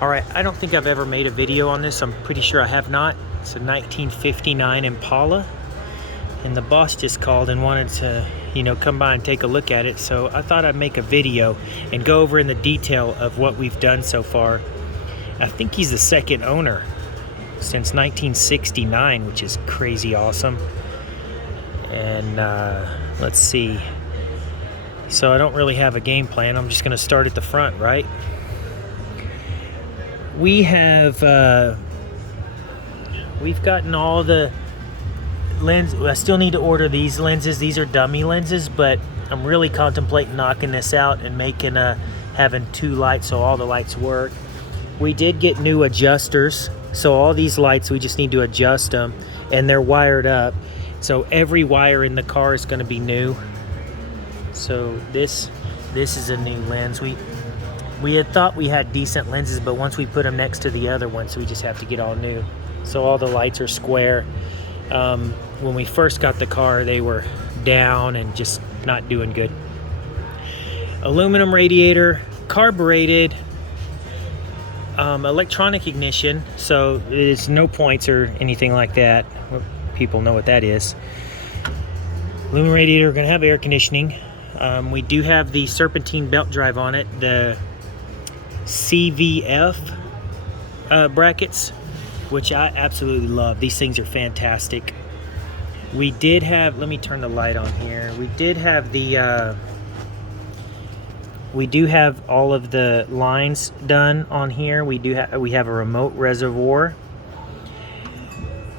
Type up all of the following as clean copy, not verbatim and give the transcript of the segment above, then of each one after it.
All right, I don't think I've ever made a video on this. I'm pretty sure I have not. It's a 1959 Impala, and the boss just called and wanted to, come by and take a look at it. So I thought I'd make a video and go over in the detail of what we've done so far. I think he's the second owner since 1969, which is crazy awesome. And let's see. So I don't really have a game plan. I'm just gonna start at the front, right? We have, we've gotten all the lenses. I still need to order these lenses. These are dummy lenses, but I'm really contemplating knocking this out and making having two lights so all the lights work. We did get new adjusters, so all these lights we just need to adjust them, and they're wired up. So every wire in the car is going to be new. So this is a new lens. We had thought we had decent lenses, but once we put them next to the other ones, we just have to get all new. So all the lights are square. When we first got the car, they were down and just not doing good. Aluminum radiator, carbureted, electronic ignition, so there's no points or anything like that. People know what that is. Aluminum radiator, we're gonna have air conditioning. We do have the serpentine belt drive on it, the CVF brackets, which I absolutely love. These things are fantastic. We did have, let me turn the light on here. We did have the, we do have all of the lines done on here. We have a remote reservoir.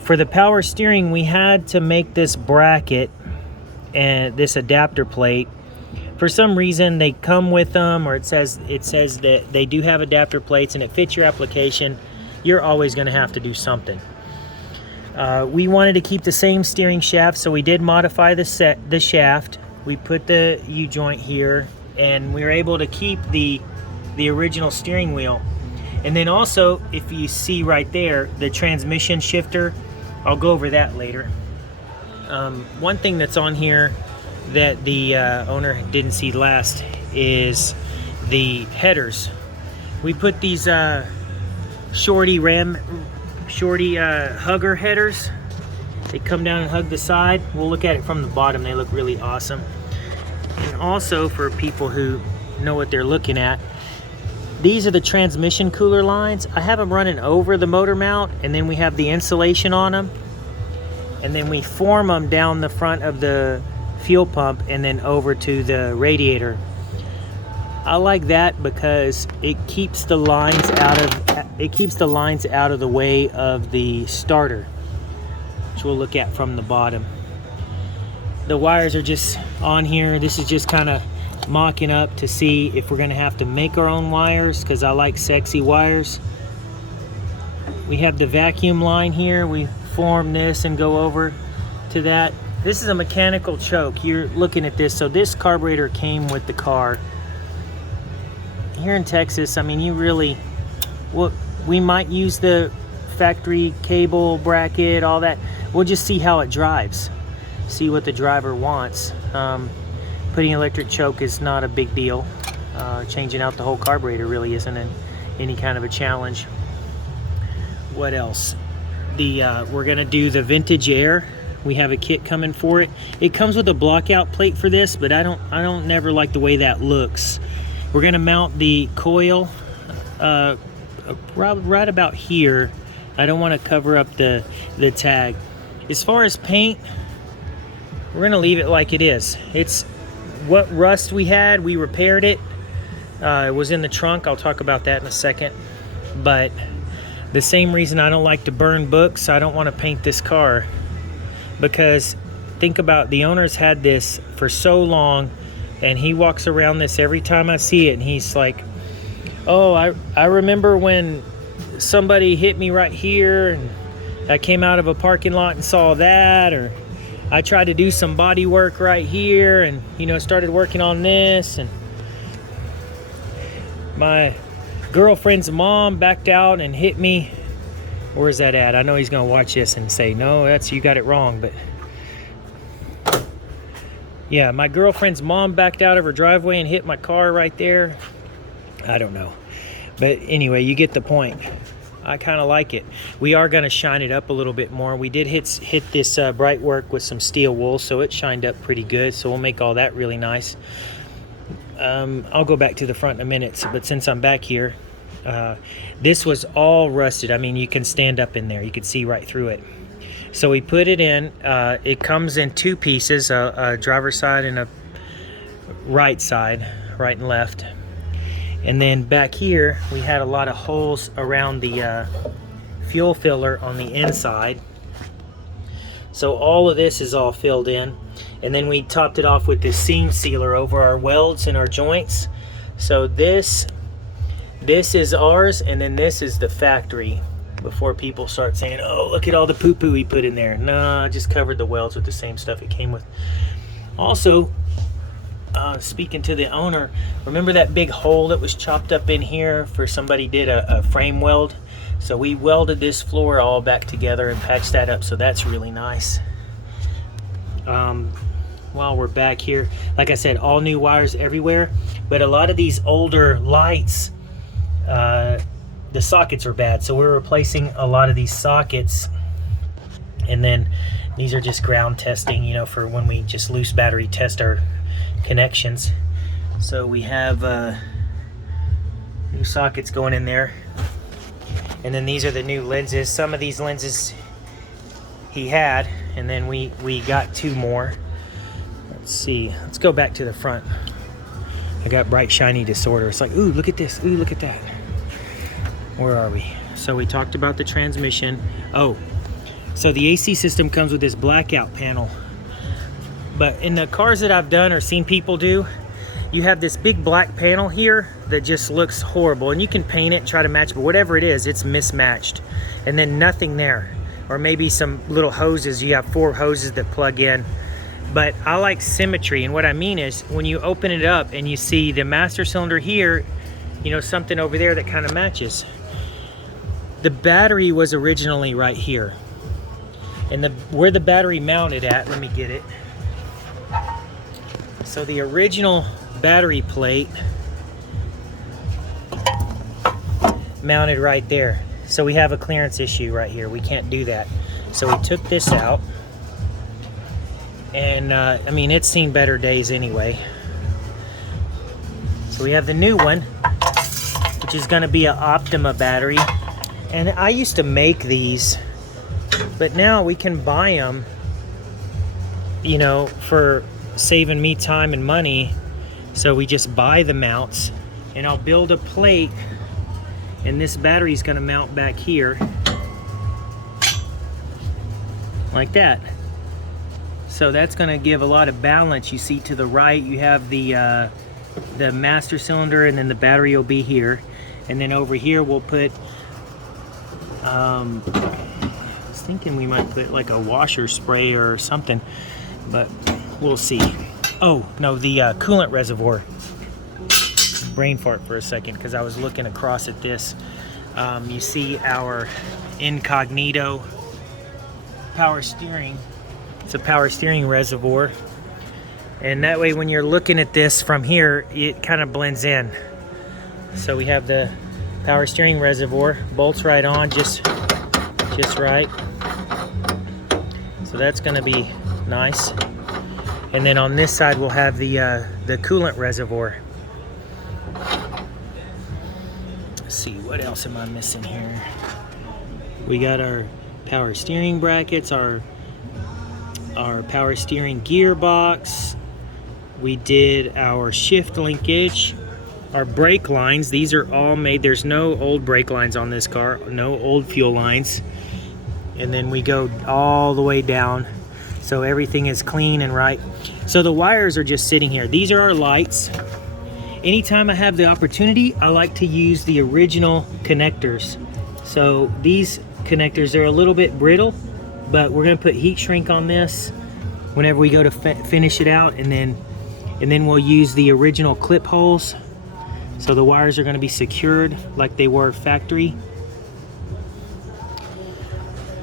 For the power steering, we had to make this bracket and this adapter plate. For some reason, they come with them, or it says that they do have adapter plates, and it fits your application. You're always going to have to do something. We wanted to keep the same steering shaft, so we did modify the shaft. We put the U-joint here, and we were able to keep the original steering wheel. And then also, if you see right there, the transmission shifter, I'll go over that later. One thing that's on here that the owner didn't see last is the headers. We put these shorty hugger headers. They come down and hug the side. We'll look at it from the bottom. They look really awesome. And also, for people who know what they're looking at, these are the transmission cooler lines. I have them running over the motor mount, and then we have the insulation on them, and then we form them down the front of the fuel pump and then over to the radiator. I like that because it keeps the lines out of the way of the starter, which we'll look at from the bottom. The wires are just on here. This is just kind of mocking up to see if we're going to have to make our own wires, because I like sexy wires. We have the vacuum line here. We form this and go over to that. This is a mechanical choke. You're looking at this. So this carburetor came with the car. Here in Texas, I mean, we might use the factory cable bracket, all that. We'll just see how it drives, see what the driver wants. Putting electric choke is not a big deal. Changing out the whole carburetor really isn't any kind of a challenge. What else? We're gonna do the vintage air. We have a kit coming for it. It comes with a blockout plate for this, but I don't never like the way that looks. We're gonna mount the coil right about here. I don't want to cover up the tag. As far as paint, we're gonna leave it like it is. It's what rust we had, we repaired it. It was in the trunk. I'll talk about that in a second. But the same reason I don't like to burn books, I don't want to paint this car, because think about, the owner's had this for so long, and he walks around this every time I see it, and he's like, oh, I remember when somebody hit me right here, and I came out of a parking lot and saw that, or I tried to do some body work right here and started working on this, and my girlfriend's mom backed out and hit me. Where's that at? I know he's gonna watch this and say, no, you got it wrong, but yeah, my girlfriend's mom backed out of her driveway and hit my car right there. I don't know. But anyway, you get the point. I kind of like it. We are going to shine it up a little bit more. We did hit this bright work with some steel wool, so it shined up pretty good. So we'll make all that really nice. I'll go back to the front in a minute, but since I'm back here, this was all rusted. I mean, you can stand up in there. You can see right through it. So we put it in. It comes in two pieces, a driver's side and a right side, right and left. And then back here, we had a lot of holes around the fuel filler on the inside. So all of this is all filled in. And then we topped it off with this seam sealer over our welds and our joints. So this is ours, and then this is the factory. Before people start saying, oh, look at all the poo-poo we put in there. No, I just covered the welds with the same stuff it came with. Also, speaking to the owner, remember that big hole that was chopped up in here for somebody did a frame weld? So we welded this floor all back together and patched that up, so that's really nice. While we're back here, like I said, all new wires everywhere, but a lot of these older lights, the sockets are bad, so we're replacing a lot of these sockets. And then these are just ground testing, you know, for when we just loose battery test our connections. So we have new sockets going in there, and then these are the new lenses. Some of these lenses he had, and then we got two more. Let's see, let's go back to the front. I got bright shiny disorder. It's like, ooh, look at this, ooh, look at that. Where are we? So we talked about the transmission. Oh, so the AC system comes with this blackout panel. But in the cars that I've done or seen people do, you have this big black panel here that just looks horrible. And you can paint it and try to match, but whatever it is, it's mismatched. And then nothing there. Or maybe some little hoses. You have 4 hoses that plug in. But I like symmetry. And what I mean is, when you open it up and you see the master cylinder here, you know, something over there that kind of matches. The battery was originally right here. And where the battery mounted at, let me get it. So the original battery plate mounted right there. So we have a clearance issue right here. We can't do that. So we took this out. And I mean, it's seen better days anyway. So we have the new one, which is going to be an Optima battery. And I used to make these, but now we can buy them, you know, for saving me time and money. So we just buy the mounts, and I'll build a plate, and this battery is going to mount back here like that. So that's going to give a lot of balance. You see to the right, you have the master cylinder, and then the battery will be here. And then over here we'll put, I was thinking we might put like a washer spray or something, but we'll see. Oh, no, the coolant reservoir. Brain fart for a second, because I was looking across at this. You see our incognito power steering. It's a power steering reservoir. And that way when you're looking at this from here, it kind of blends in. So we have the power steering reservoir, bolts right on, just right. So that's going to be nice. And then on this side we'll have the coolant reservoir. Let's see, what else am I missing here? We got our power steering brackets, our power steering gearbox. We did our shift linkage, our brake lines. These are all made. There's no old brake lines on this car, no old fuel lines. And then we go all the way down, so everything is clean and right. So the wires are just sitting here. These are our lights. Anytime I have the opportunity, I like to use the original connectors. So these connectors, they're a little bit brittle, but we're going to put heat shrink on this whenever we go to finish it out, and then we'll use the original clip holes. So the wires are going to be secured like they were factory.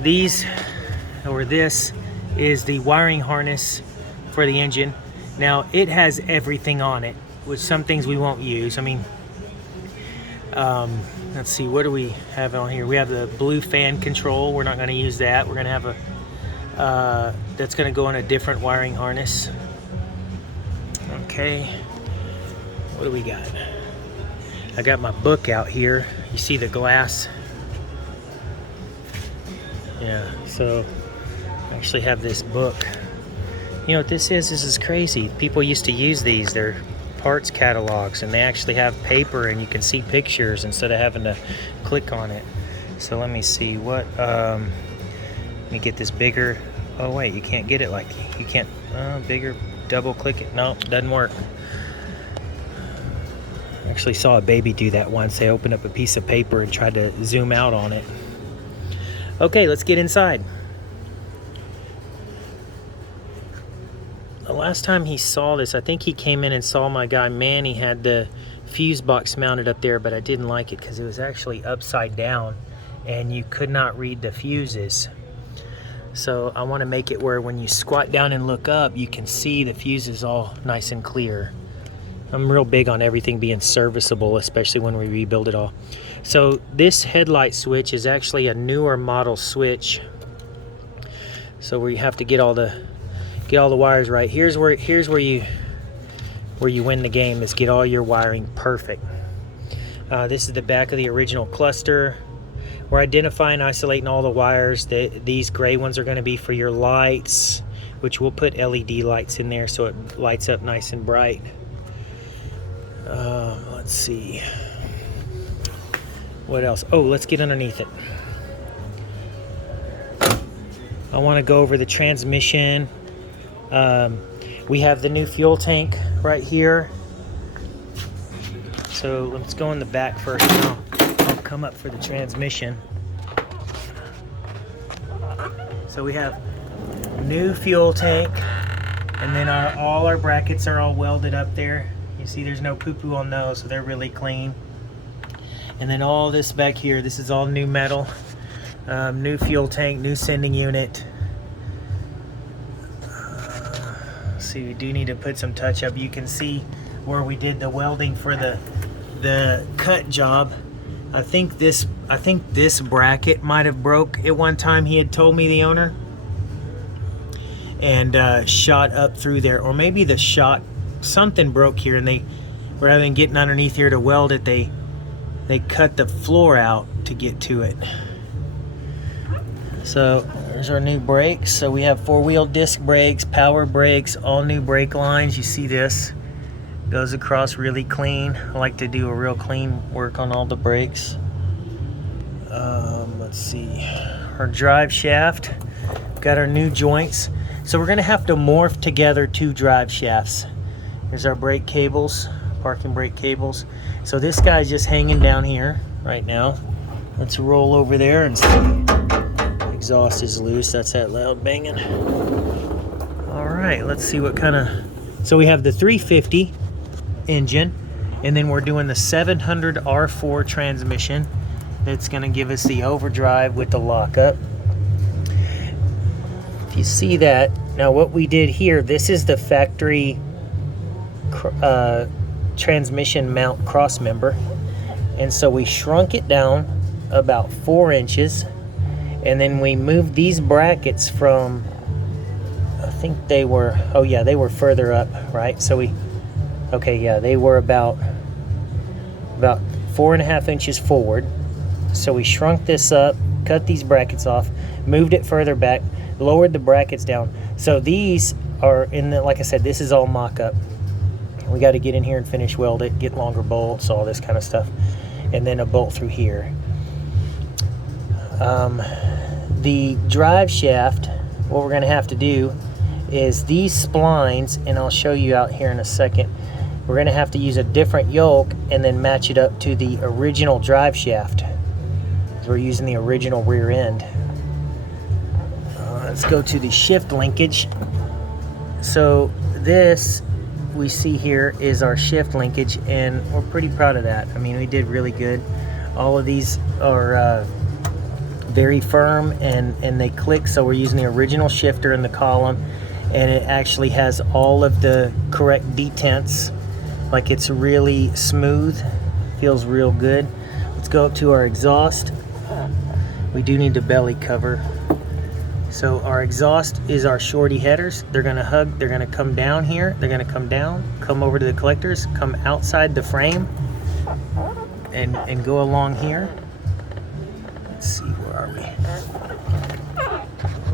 This is the wiring harness for the engine. Now it has everything on it, with some things we won't use. I mean, Let's see, what do we have on here? We have the blue fan control. We're not going to use that. We're going to have a that's going to go in a different wiring harness. Okay, what do we got? I got my book out here. You see the glass? Yeah, so I actually have this book. You know what this is? This is crazy. People used to use these. They're parts catalogs, and they actually have paper and you can see pictures instead of having to click on it. So let me see what let me get this bigger. Oh wait, you can't get it like you can't bigger, double click it. No, doesn't work. I actually saw a baby do that once. They opened up a piece of paper and tried to zoom out on it. Okay, let's get inside. The last time he saw this, I think he came in and saw my guy Manny had the fuse box mounted up there, but I didn't like it because it was actually upside down and you could not read the fuses. So I want to make it where when you squat down and look up, you can see the fuses all nice and clear. I'm real big on everything being serviceable, especially when we rebuild it all. So this headlight switch is actually a newer model switch. So we have to get all the wires right. Here's where you win the game, is get all your wiring perfect. This is the back of the original cluster. We're identifying, isolating all the wires. These gray ones are going to be for your lights, which we'll put LED lights in there so it lights up nice and bright. Let's see. What else? Oh, let's get underneath it. I want to go over the transmission. We have the new fuel tank right here. So let's go in the back first. I'll come up for the transmission. So we have new fuel tank, and then all our brackets are all welded up there. You see there's no poo-poo on those, so they're really clean. And then all this back here, this is all new metal. New fuel tank, new sending unit. See, we do need to put some touch up. You can see where we did the welding for the cut job. I think this bracket might have broke at one time. He had told me, the owner, and shot up through there, or maybe the shot, something broke here, and they, rather than getting underneath here to weld it, they cut the floor out to get to it. So there's our new brakes. So we have 4-wheel disc brakes, power brakes, all new brake lines. You see this goes across really clean. I like to do a real clean work on all the brakes. Let's see, our drive shaft, got our new joints. So we're gonna have to morph together 2 drive shafts. Here's our brake cables, parking brake cables. So this guy's just hanging down here right now. Let's roll over there and see. Exhaust is loose. That's that loud banging. All right, let's see what kind of. So we have the 350 engine, and then we're doing the 700 R4 transmission. That's going to give us the overdrive with the lockup. If you see that, now what we did here, this is the factory transmission mount cross member, and so we shrunk it down about 4 inches. And then we moved these brackets from, I think they were, oh yeah, they were further up, right? So they were about 4.5 inches forward. So we shrunk this up, cut these brackets off, moved it further back, lowered the brackets down. So these are in the, like I said, this is all mock-up. We got to get in here and finish weld it, get longer bolts, all this kind of stuff. And then a bolt through here. The drive shaft, what we're going to have to do is these splines, and I'll show you out here in a second, we're going to have to use a different yoke and then match it up to the original drive shaft. We're using the original rear end. Let's go to the shift linkage. So this we see here is our shift linkage, and we're pretty proud of that. I mean, we did really good. All of these are very firm and they click, so we're using the original shifter in the column, and it actually has all of the correct detents. Like, it's really smooth, feels real good. let's go up to our exhaust. We do need the belly cover. So our exhaust is our shorty headers. They're gonna hug, they're gonna come down here, they're gonna come down, come over to the collectors, come outside the frame, and go along here. Let's see, where are we?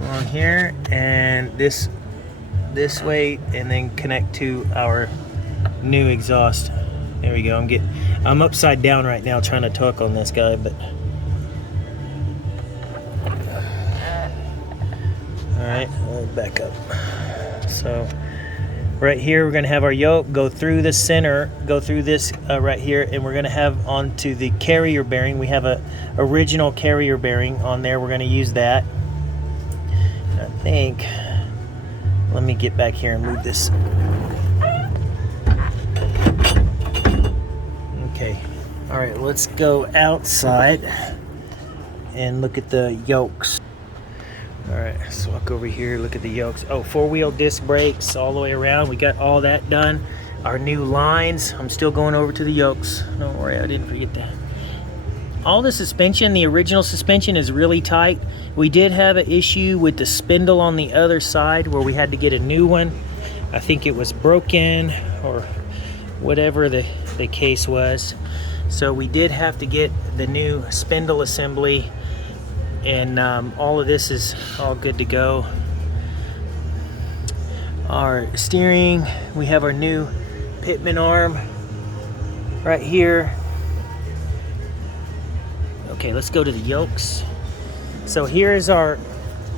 Along here, and this way, and then connect to our new exhaust. There we go. I'm upside down right now trying to talk on this guy, but all right, I'll back up. So right here, we're gonna have our yoke go through the center, go through this right here, and we're gonna have onto the carrier bearing. We have a original carrier bearing on there. We're gonna use that. I think, let me get back here and move this. Okay, all right, let's go outside and look at the yokes. All right, let's walk over here, look at the yokes. Oh, 4-wheel disc brakes all the way around. We got all that done. Our new lines. I'm still going over to the yokes. Don't worry, I didn't forget that. All the suspension, the original suspension is really tight. We did have an issue with the spindle on the other side where we had to get a new one. I think it was broken or whatever the case was. So we did have to get the new spindle assembly, and all of this is all good to go. Our steering, we have our new pitman arm right here. Okay, let's go to the yokes. So here's our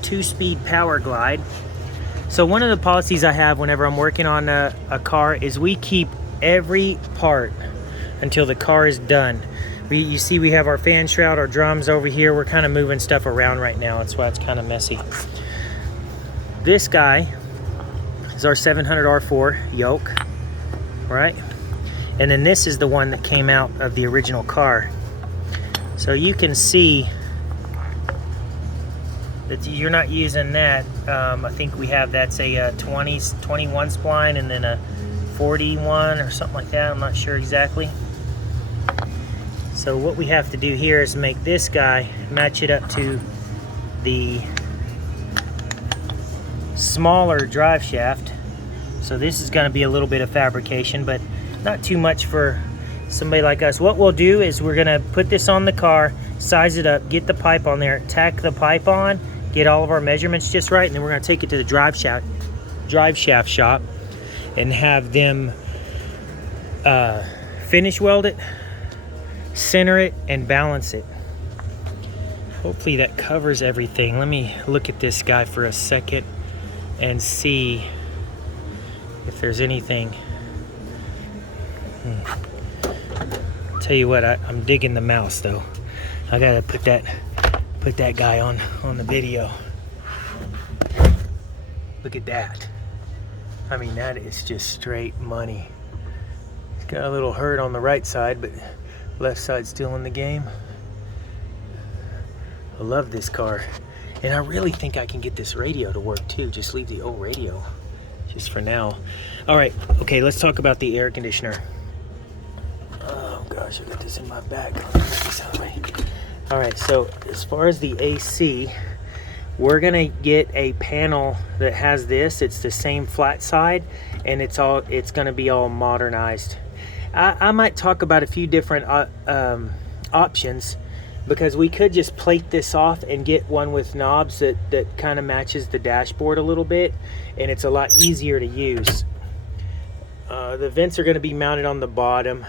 2-speed power glide. So one of the policies I have whenever I'm working on a car is we keep every part until the car is done. You see we have our fan shroud, our drums over here. We're kind of moving stuff around right now. That's why it's kind of messy. This guy is our 700 R4 yoke, right? And then this is the one that came out of the original car. So you can see that you're not using that. I think we have, that's a 21 spline and then a 41 or something like that. I'm not sure exactly. So what we have to do here is make this guy match it up to the smaller drive shaft. So this is going to be a little bit of fabrication, but not too much for somebody like us. What we'll do is we're going to put this on the car, size it up, get the pipe on there, tack the pipe on, get all of our measurements just right, and then we're going to take it to the drive shaft shop and have them finish weld it, center it, and balance it. Hopefully that covers everything. Let me look at this guy for a second and see if there's anything. Tell you what, I'm digging the mouse though. I gotta put that guy on the video. Look at that. I mean, that is just straight money. It's got a little hurt on the right side, but left side's still in the game. I love this car. And I really think I can get this radio to work too. Just leave the old radio, just for now. All right, okay, let's talk about the air conditioner. Oh gosh, I got this in my bag. All right, so as far as the AC, we're gonna get a panel that has this. It's the same flat side, and it's gonna be all modernized. I might talk about a few different options, because we could just plate this off and get one with knobs that kind of matches the dashboard a little bit, and it's a lot easier to use. The vents are going to be mounted on the bottom.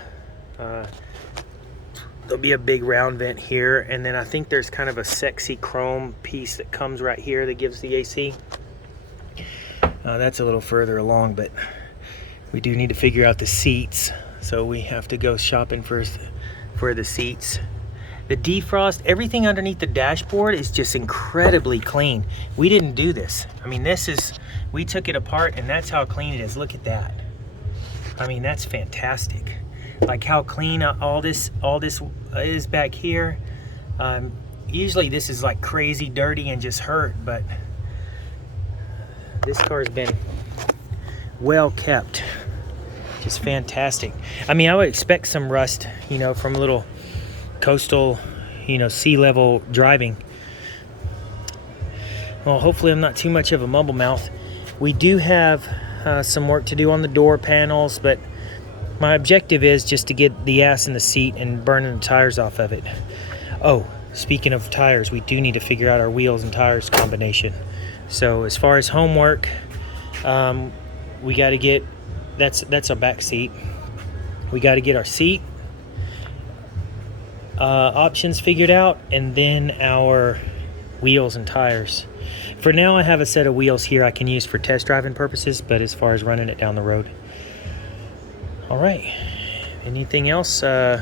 There'll be a big round vent here, and then I think there's kind of a sexy chrome piece that comes right here that gives the AC. That's a little further along, but we do need to figure out the seats, so we have to go shopping first for the seats. The defrost, everything underneath the dashboard is just incredibly clean. We didn't do this. I mean, we took it apart, and that's how clean it is. Look at that. I mean, that's fantastic. Like how clean all this is back here. Usually this is like crazy dirty and just hurt, but this car's been well kept. Just fantastic. I mean, I would expect some rust, you know, from little coastal, sea level driving. Well, hopefully I'm not too much of a mumble mouth. We do have some work to do on the door panels, but my objective is just to get the ass in the seat and burning the tires off of it. Oh, speaking of tires, we do need to figure out our wheels and tires combination. So as far as homework, we got to get, that's our back seat. We got to get our seat options figured out, and then our wheels and tires. For now, I have a set of wheels here I can use for test driving purposes, but as far as running it down the road. All right. Anything else? Give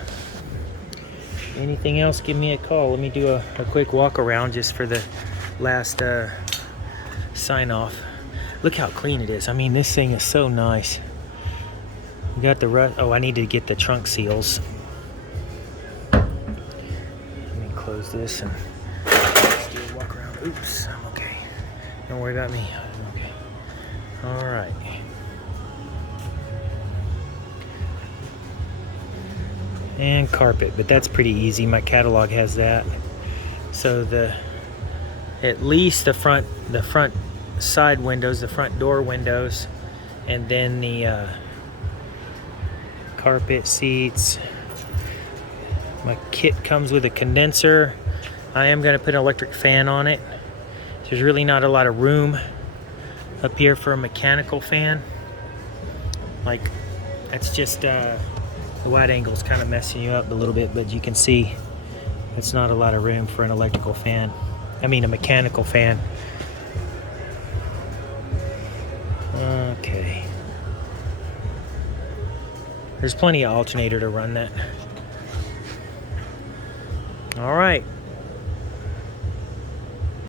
me a call. Let me do a quick walk around just for the last sign off. Look how clean it is. I mean, this thing is so nice. We got the rust. Oh, I need to get the trunk seals. Let me close this and just do a walk around. Oops, I'm okay. Don't worry about me. I'm okay. All right. And carpet, but that's pretty easy. My catalog has that. So at least the front side windows, the front door windows, and then the carpet seats. My kit comes with a condenser. I am going to put an electric fan on it. There's really not a lot of room up here for a mechanical fan. Like, that's just the wide angle is kind of messing you up a little bit, but you can see it's not a lot of room for an electrical fan. I mean a mechanical fan. Okay. There's plenty of alternator to run that. All right.